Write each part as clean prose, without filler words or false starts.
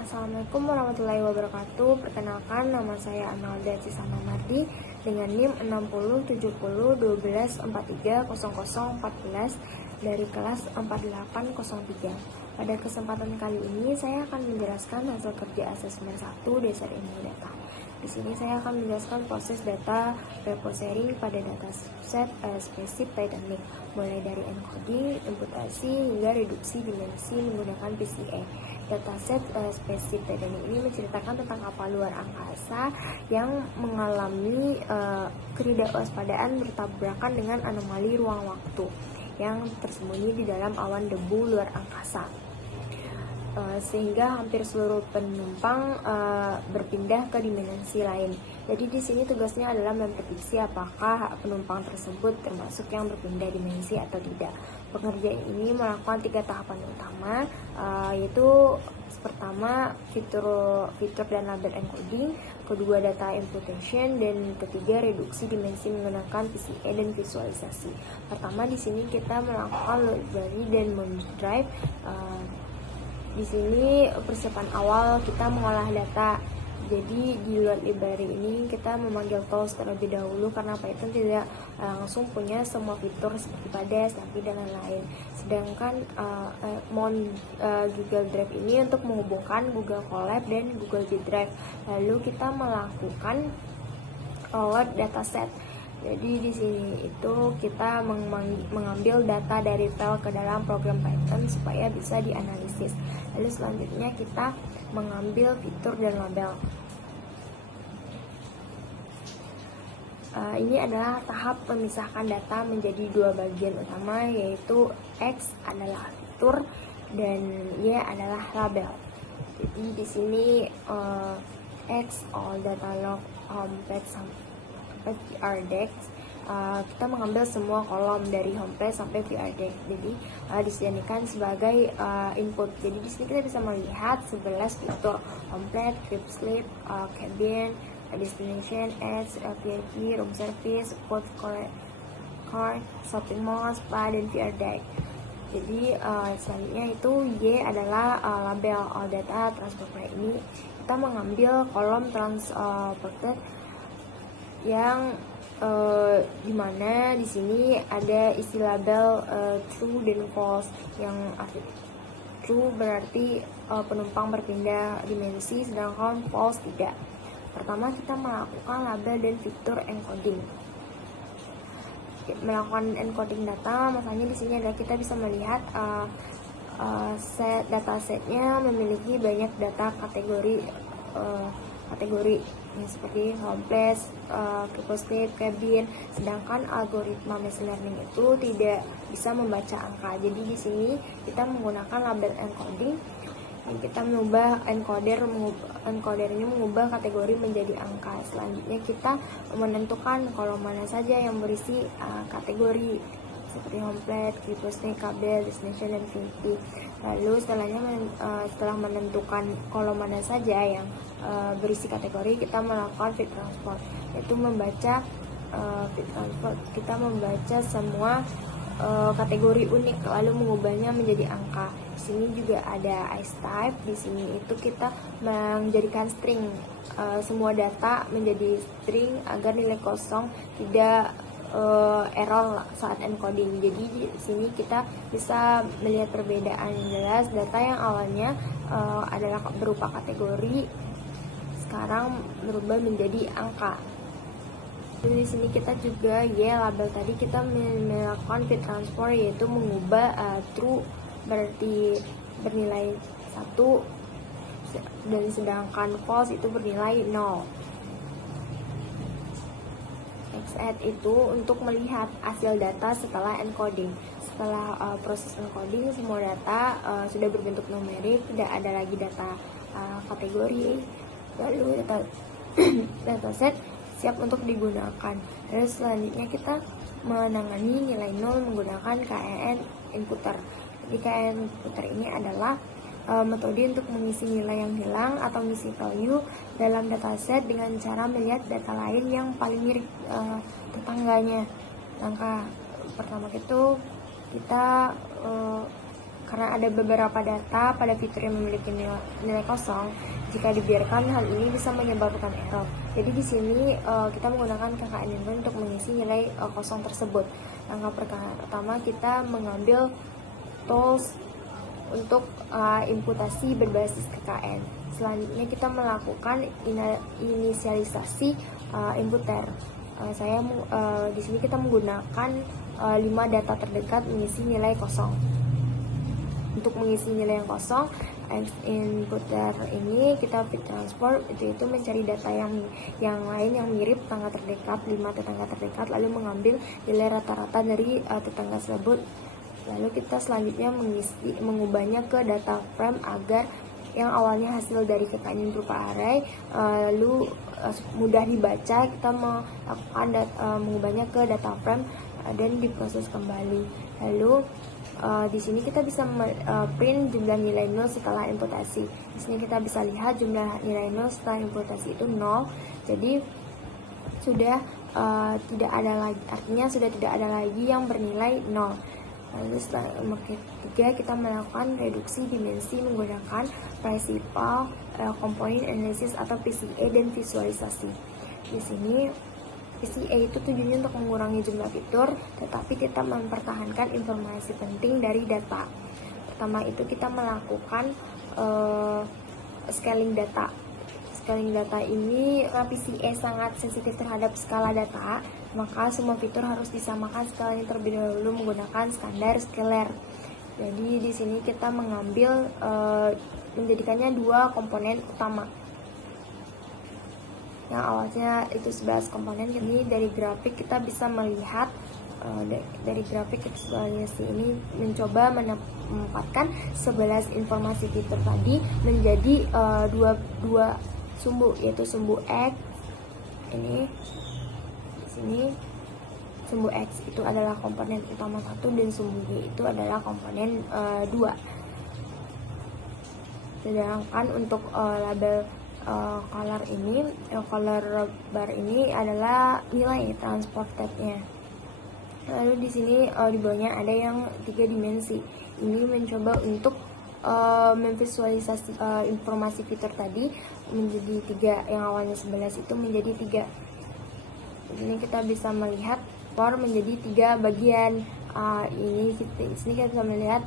Assalamualaikum warahmatullahi wabarakatuh. Perkenalkan, nama saya Amalda Cisana Mardi dengan NIM 607012430014 dari kelas 4803. Pada kesempatan kali ini saya akan menjelaskan hasil kerja asesmen 1 dasar ilmu data. Di sini saya akan menjelaskan proses data repository pada dataset spesifik Titanic, mulai dari encoding, imputasi, hingga reduksi dimensi menggunakan PCA. Dataset spesifik Titanic ini menceritakan tentang kapal luar angkasa yang mengalami ketidakvaspadaan bertabrakan dengan anomali ruang waktu yang tersembunyi di dalam awan debu luar angkasa. Sehingga hampir seluruh penumpang berpindah ke dimensi lain. Jadi di sini tugasnya adalah memprediksi apakah penumpang tersebut termasuk yang berpindah dimensi atau tidak. Pekerja ini melakukan 3 tahapan utama, yaitu pertama fitur dan label encoding, kedua data imputation, dan ketiga reduksi dimensi menggunakan PCA dan visualisasi. Pertama di sini kita melakukan library dan drive. Di sini persiapan awal kita mengolah data. Jadi di load library ini kita memanggil tools terlebih dahulu karena Python tidak langsung punya semua fitur seperti pada Snappy dan lain-lain. Sedangkan Google Drive ini untuk menghubungkan Google Colab dan Google G Drive. Lalu kita melakukan load dataset. Jadi di sini itu kita mengambil data dari file ke dalam program Python supaya bisa dianalisis. Lalu selanjutnya kita mengambil fitur dan label. Ini adalah tahap memisahkan data menjadi 2 bagian utama, yaitu X adalah fitur dan Y adalah label. Jadi di sini X all data log homepage sampai VRDex, kita mengambil semua kolom dari homepage sampai VRDex. Jadi disediakan sebagai input. Jadi di sini kita bisa melihat 11 fitur: homepage, trip slip, cabin, destination, ads, VIP, room service, support card, shopping mall, spa, dan VRDex. Jadi selanjutnya itu Y adalah label data transporter. Ini kita mengambil kolom transporter yang dimana di sini ada isi label true dan false. Yang true berarti penumpang berpindah dimensi, sedangkan false tidak. Pertama kita melakukan label dan fitur encoding. Melakukan encoding data, makanya di sini adalah kita bisa melihat datasetnya memiliki banyak data kategori yang seperti homepage, preposted, cabin. Sedangkan algoritma machine learning itu tidak bisa membaca angka. Jadi di sini kita menggunakan label encoding. Kita mengubah encoder ini mengubah kategori menjadi angka. Selanjutnya kita menentukan kolom mana saja yang berisi kategori seperti homepage, preposted, kabel, destination, dan VIP. Lalu setelah menentukan kolom mana saja yang berisi kategori, kita melakukan fit transport, yaitu membaca fit transport. Kita membaca semua kategori unik lalu mengubahnya menjadi angka. Di sini juga ada ice type. Di sini itu kita menjadikan string, semua data menjadi string agar nilai kosong tidak error saat encoding. Jadi di sini kita bisa melihat perbedaan yang jelas. Data yang awalnya adalah berupa kategori sekarang berubah menjadi angka. Jadi di sini kita juga label tadi kita melakukan fit transport, yaitu mengubah true berarti bernilai 1 dan sedangkan false itu bernilai 0. XAdd itu untuk melihat hasil data setelah encoding. Setelah proses encoding, semua data sudah berbentuk numerik, tidak ada lagi data kategori. Lalu dataset siap untuk digunakan. Lalu selanjutnya kita menangani nilai 0 menggunakan KNN inputter. Jadi KNN inputter ini adalah metode untuk mengisi nilai yang hilang atau mengisi value dalam dataset dengan cara melihat data lain yang paling mirip tetangganya. Langkah pertama itu kita Karena ada beberapa data pada fitur yang memiliki nilai kosong, jika dibiarkan hal ini bisa menyebabkan error. Jadi di sini kita menggunakan KKN Input untuk mengisi nilai kosong tersebut. Langkah pertama kita mengambil tools untuk imputasi berbasis KKN. Selanjutnya kita melakukan inisialisasi inputer. Di sini kita menggunakan 5 data terdekat mengisi nilai kosong. Untuk mengisi nilai yang kosong, inputer ini kita fit transport itu mencari data yang lain yang mirip tetangga terdekat, 5 tetangga terdekat, lalu mengambil nilai rata-rata dari tetangga tersebut. Lalu kita selanjutnya mengubahnya ke data frame agar yang awalnya hasil dari KKN berupa array lalu mudah dibaca. Kita melakukan mengubahnya ke data frame dan diproses kembali. Lalu di sini kita bisa print jumlah nilai 0 setelah imputasi. Di sini kita bisa lihat jumlah nilai 0 setelah imputasi itu 0. Jadi sudah tidak ada lagi, artinya sudah tidak ada lagi yang bernilai 0. Lalu setelah ketiga kita melakukan reduksi dimensi menggunakan Principal Component Analysis atau PCA dan visualisasi. Di sini PCA itu tujuannya untuk mengurangi jumlah fitur, tetapi tetap mempertahankan informasi penting dari data. Pertama itu kita melakukan scaling data. Scaling data ini, karena PCA sangat sensitif terhadap skala data, maka semua fitur harus disamakan skalanya terlebih dahulu menggunakan standar scalar. Jadi di sini kita mengambil menjadikannya 2 komponen utama. Yang awalnya itu 11 komponen. Ini dari grafik kita bisa melihat dari grafik visualisasi ini mencoba menempatkan 11 informasi fitur tadi menjadi dua sumbu, yaitu sumbu X ini di sini. Sumbu X itu adalah komponen utama 1 dan sumbu Y itu adalah komponen 2. Sedangkan untuk label color ini, color bar ini adalah nilai transportednya. Lalu di sini di bawahnya ada yang 3 dimensi. Ini mencoba untuk memvisualisasi informasi fitur tadi menjadi 3, yang awalnya 11 itu menjadi 3. Di sini kita bisa melihat menjadi 3 bagian. Di sini kita bisa melihat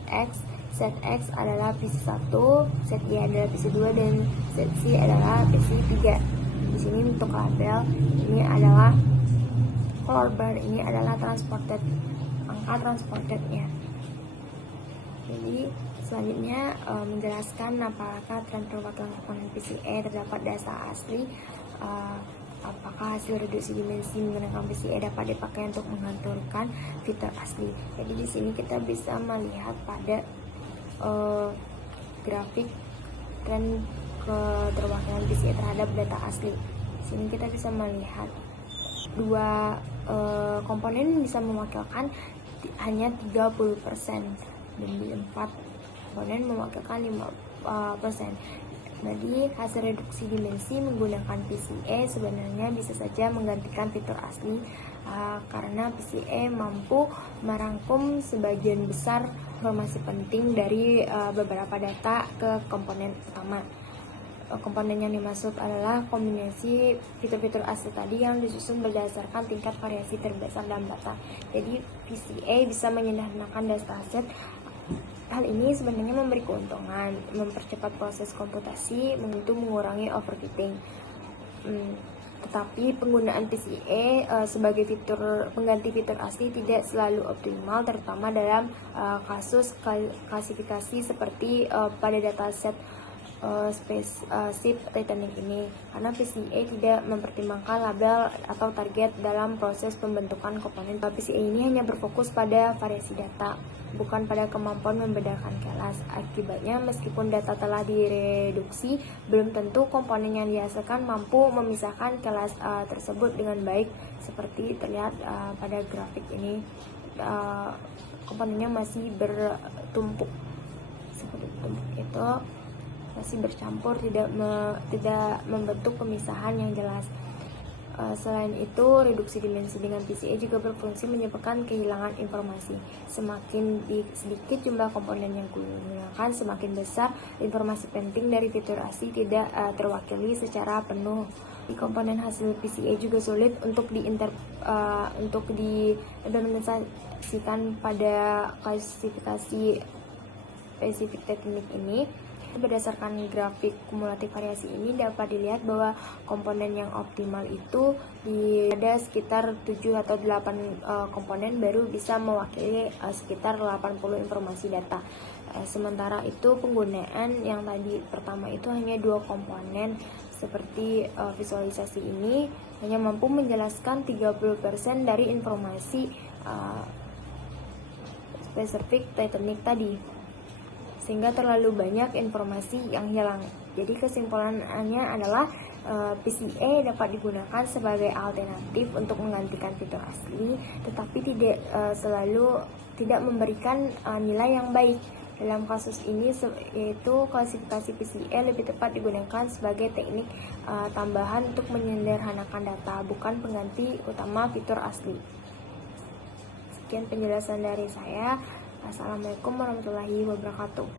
set X adalah PC1, set Y adalah PC2, dan set C adalah PC3. Di sini untuk label ini adalah color bar, ini adalah transported, angka transportednya. Jadi selanjutnya menjelaskan apakah tren perwakilan komponen PCA terdapat data asli, apakah hasil reduksi dimensi menggunakan PCA dapat dipakai untuk mengaturkan fitur asli. Jadi di sini kita bisa melihat pada grafik tren keterwakilan PCA terhadap data asli. Di sini kita bisa melihat 2 komponen bisa mewakilkan hanya 30% dan di 4 komponen mewakilkan 5%. Jadi hasil reduksi dimensi menggunakan PCA sebenarnya bisa saja menggantikan fitur asli karena PCA mampu merangkum sebagian besar informasi penting dari beberapa data ke komponen utama. Komponen yang dimaksud adalah kombinasi fitur-fitur asli tadi yang disusun berdasarkan tingkat variasi terbesar dalam data. Jadi PCA bisa menyederhanakan dataset. Hal ini sebenarnya memberi keuntungan, mempercepat proses komputasi, membantu mengurangi overfitting. Tetapi penggunaan PCA sebagai fitur pengganti fitur asli tidak selalu optimal, terutama dalam kasus klasifikasi seperti pada dataset spaceship Titanic ini, karena PCA tidak mempertimbangkan label atau target dalam proses pembentukan komponen. PCA ini hanya berfokus pada variasi data, bukan pada kemampuan membedakan kelas. Akibatnya, meskipun data telah direduksi, belum tentu komponen yang dihasilkan mampu memisahkan kelas tersebut dengan baik. Seperti terlihat pada grafik ini, komponennya masih bertumpuk. Seperti tumpuk itu masih bercampur, tidak membentuk pemisahan yang jelas. Selain itu, reduksi dimensi dengan PCA juga berfungsi menyebabkan kehilangan informasi. Semakin sedikit jumlah komponen yang digunakan, semakin besar informasi penting dari fitur ASLI tidak terwakili secara penuh. Di komponen hasil PCA juga sulit untuk diimplementasikan pada klasifikasi spesifik teknik ini. Berdasarkan grafik kumulatif variasi ini dapat dilihat bahwa komponen yang optimal itu ada sekitar 7 atau 8 komponen baru bisa mewakili sekitar 80 informasi data. Sementara itu penggunaan yang tadi pertama itu hanya 2 komponen seperti visualisasi ini hanya mampu menjelaskan 30% dari informasi spesifik teknik tadi, sehingga terlalu banyak informasi yang hilang. Jadi kesimpulannya adalah PCA dapat digunakan sebagai alternatif untuk menggantikan fitur ASLI, tetapi tidak memberikan nilai yang baik. Dalam kasus ini yaitu klasifikasi PCA lebih tepat digunakan sebagai teknik tambahan untuk menyederhanakan data, bukan pengganti utama fitur ASLI. Sekian penjelasan dari saya. Assalamualaikum warahmatullahi wabarakatuh.